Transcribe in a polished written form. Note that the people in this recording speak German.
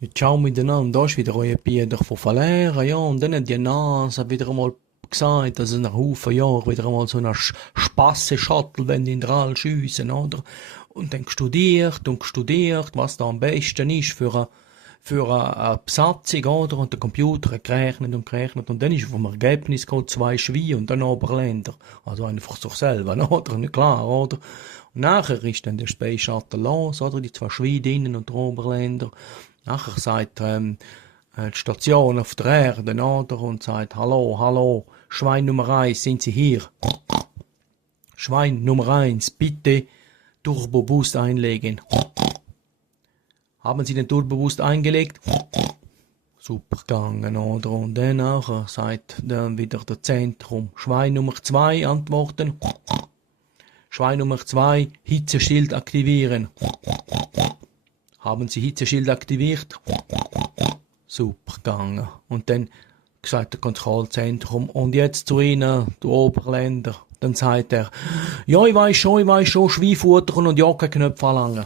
Ja, ciao miteinander, da ist wieder euer Bieder von Valera, ja, und dann hat die NASA wieder einmal gesagt, dass es nach Haufen Jahren wieder einmal so eine Spasse-Shuttle wenn in den All schiessen, oder? Und dann studiert, was da am besten ist für eine Besatzung, oder? Und der Computer hat gerechnet, und dann ist vom Ergebnis gekommen, 2 Schweine und dann Oberländer. Also einfach sich selber, oder? Nicht klar, oder? Und nachher ist dann der Space Shuttle los, oder? Die 2 Schweine drinnen und der Oberländer. Nachher sagt die Station auf der Erde, oder? Und sagt, hallo, hallo, Schwein Nummer 1, sind Sie hier? Schwein Nummer 1, bitte Turbo Boost einlegen. Haben Sie den Turbo Boost eingelegt? Super gegangen, oder? Und dann nachher sagt dann wieder der Zentrum, Schwein Nummer 2 antworten. Schwein Nummer 2, Hitzeschild aktivieren. Haben Sie Hitzeschild aktiviert? Super gegangen. Und dann sagt der Kontrollzentrum, und jetzt zu Ihnen, du Oberländer. Dann sagt er, ja, ich weiß schon, Schweinfutter und Jackenknöpfe anlangen.